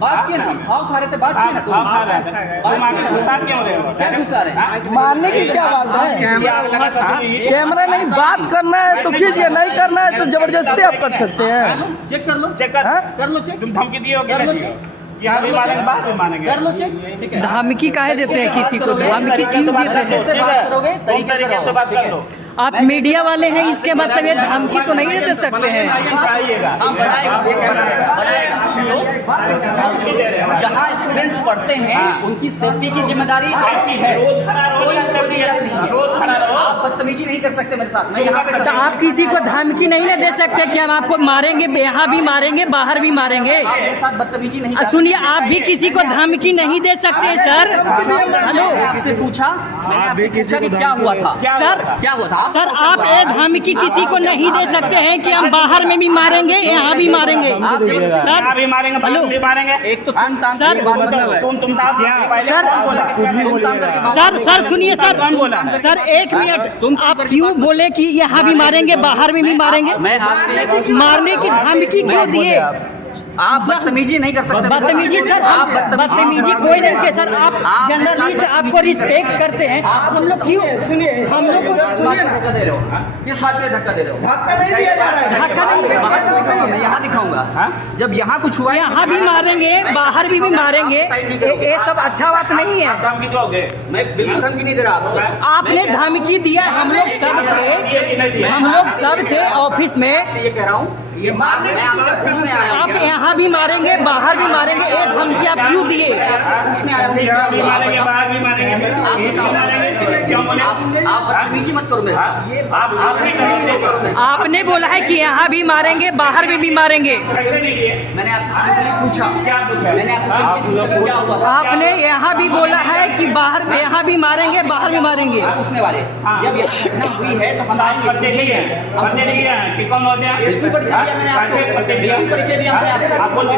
बात किए ना, भाव खा रहे थे, बात किए ना तुम क्या गुस्सा रहे? मारने की क्या बात है? कैमरा नहीं, बात करना है तो कीजिए, नहीं करना है तो जबरदस्ती आप कर सकते हैं। चेक कर लो, चेक कर लो चेक, तुम धमकी दिए हो कर लो चेक, यहाँ भी मारेंगे, बात भी मानेंगे। कर लो चेक, ठीक है। धमकी काहे देते हैं किसी को? धमकी क्यों देते हैं? कैसे बात करोगे? तरीके से बात कर लो। आप मीडिया वाले हैं, इसके मतलब ये धमकी तो नहीं दे सकते हैं। जहाँ स्टूडेंट्स पढ़ते हैं उनकी सेफ्टी की जिम्मेदारी आपकी है, कोई सेफ्टी नहीं। आप बदतमीजी नहीं कर सकते मेरे साथ। मैं यहाँ पे तो आप किसी को धमकी नहीं दे सकते कि हम आपको मारेंगे, यहाँ भी मारेंगे, बाहर भी मारेंगे। आप मेरे साथ बदतमीजी नहीं कर सुनिए, आप भी किसी को धमकी नहीं दे सकते सर। हेलो, मैंने आपसे पूछा, कि क्या हुआ था? सर क्या हुआ था? सर, आप ये धमकी किसी को नहीं दे सकते हैं कि हम बाहर में भी मारेंगे, यहाँ भी मारेंगे। सर भी मारेंगे, हेलो, भी मारेंगे। एक तो तुम ताम सर, की बात मतलब है। तुम सर सुनिए सर, एक मिनट। आप क्यों बोले कि यहाँ भी मारेंगे, बाहर में भी मारेंगे? मैं आपसे मारने की धमकी क्यों दिए? आप बदतमीजी नहीं कर सकते। बदतमीजी सर, आप बदतमीजी कोई नहीं किया सर। आप जर्नलिस्ट, आपको रिस्पेक्ट करते हैं। हम लोग क्यों, हम लोग को धक्का दे रहे हो? किस बात पे धक्का दे रहे हो? धक्का नहीं दिया जा रहा है। धक्का नहीं, मैं यहाँ दिखाऊंगा। जब यहाँ कुछ हुआ, यहाँ भी मारेंगे, बाहर भी मारेंगे, ये सब अच्छा बात नहीं है। धमकी दोगे? मैं बिल्कुल धमकी नहीं दे रहा आपसे। आपने धमकी दिया, हम लोग सब थे ऑफिस में। ये कह रहा हूँ, ये मारने पूछने आया हूँ। आप यहाँ भी मारेंगे, बाहर भी मारेंगे, ये धमकी आप क्यों दिए? पूछने आया हूँ, क्या भी हुआ? मारेंगे, बाहर भी मारेंगे। आप बताओ, क्यों बोले? आप बदतमीजी मत करो मेरे साथ। आपने बोला है कि यहाँ भी मारेंगे, बाहर में भी मारेंगे। मैंने आपसे सिंपली पूछा, क्या पूछा? मैंने आपसे सिंपली पूछा क्या हुआ था? आपने यहाँ भी बोला है कि बाहर में, यहाँ भी मारेंगे, बाहर भी मारेंगे। पूछने वाले जब ये घटना हुई है तो हम आएंगे, पूछेंगे। हम पूछेंगे। कौन होते हैं? बिल्कुल परिचय दिया मैंने आपको, बिल्कुल परिचय दिया मैंने आपको। तो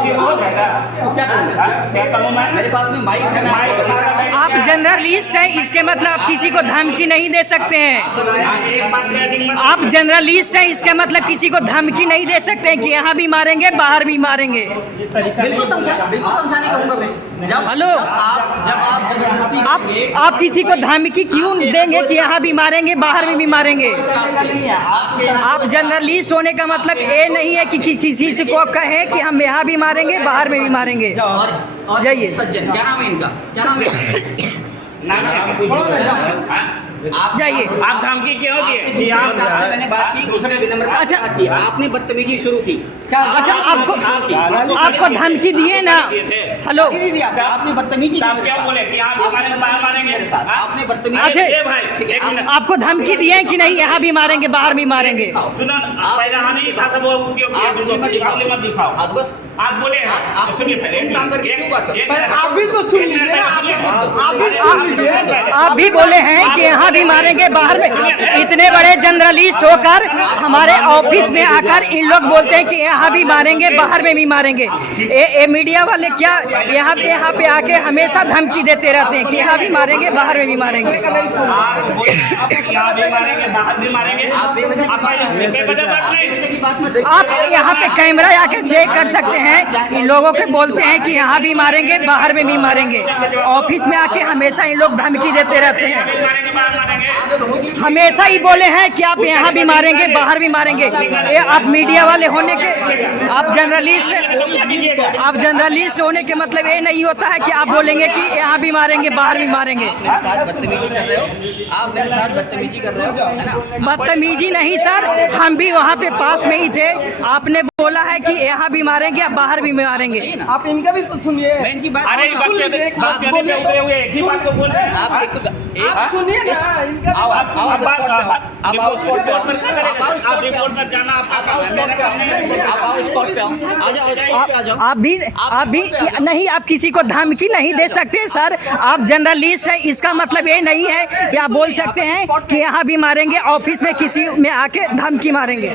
क्या करूँगा? क्या करूँ मैं? मेरे पास में माइक है, मैं आपको बता रहा हूँ। आप जर्नलिस्ट हैं, इसके मतलब आप किसी को धमकी नहीं दे सकते हैं। आप जर्नलिस्ट हैं, इसका मतलब किसी को धमकी नहीं दे सकते हैं कि यहाँ भी मारेंगे, बाहर भी मारेंगे। बिल्कुल समझाने कहूँगा मैं। हेलो, जब आप जबरदस्ती आप किसी को धमकी क्यों देंगे कि यहाँ भी मारेंगे, बाहर में भी मारेंगे? आप जर्नलिस्ट होने का मतलब ये नहीं है कि किसी से को कहे कि हम यहाँ भी मारेंगे, बाहर में भी मारेंगे। और जाइए। सज्जन, क्या नाम है इनका? क्या नाम है? आप जाइए। आप धमकी क्यों दिए? आपसे मैंने बात की, उसने विनम्रता से बात की, आपने बदतमीजी शुरू की। अच्छा, आपको धमकी दिए ना? हेलो, आपने बदतमीजी की। क्या बोले कि यहाँ भी मारेंगे, बाहर मारेंगे? आपने बदतमीजी। अच्छा, आपको धमकी दिए हैं कि नहीं यहाँ भी मारेंगे, बाहर भी मारेंगे? सुनो, पहले हमें भाषा वो उपयोग किया, मत दिखाओ। बस आप बोले, आप सुनिए पहले। काम करके क्यों बात करते हैं? आप भी तो सुन लीजिए, आप भी बोले हैं कि यहाँ भी मारेंगे, बाहर में। इतने बड़े जर्नलिस्ट होकर हमारे ऑफिस में आकर इन लोग बोलते हैं कि यहाँ भी मारेंगे, बाहर में भी मारेंगे। ये मीडिया वाले क्या यहाँ पे आके हमेशा धमकी देते रहते हैं कि यहाँ भी मारेंगे, बाहर में भी मारेंगे। आप यहाँ पे कैमरा आके चेक कर सकते हैं। इन लोगों के बोलते हैं कि यहाँ भी मारेंगे, बाहर में भी मारेंगे। ऑफिस में आके हमेशा इन लोग धमकी देते रहते हैं। हमेशा ही बोले हैं कि आप यहाँ भी मारेंगे, बाहर भी मारेंगे। ये आप मीडिया वाले होने के, आप जर्नलिस्ट होने के मतलब ये नहीं होता है कि आप बोलेंगे कि यहाँ भी मारेंगे, बाहर भी मारेंगे। बदतमीजी कर रहे हो आप, मेरे साथ बदतमीजी कर रहे हो, है ना? बदतमीजी नहीं सर, हम भी वहाँ पे पास में ही थे। आपने बोला है कि यहाँ भी मारेंगे, बाहर भी मारेंगे। आप इनका भी सुनिए। मैं इनकी बात अरे आप सुनिए ना, आप सुनिए इनका आओ स्पॉट पे, आप भी नहीं, आप किसी को धमकी नहीं दे सकते सर। आप जर्नलिस्ट हैं, इसका मतलब ये नहीं है कि आप बोल सकते हैं कि यहाँ भी मारेंगे, ऑफिस में किसी में आके धमकी मारेंगे।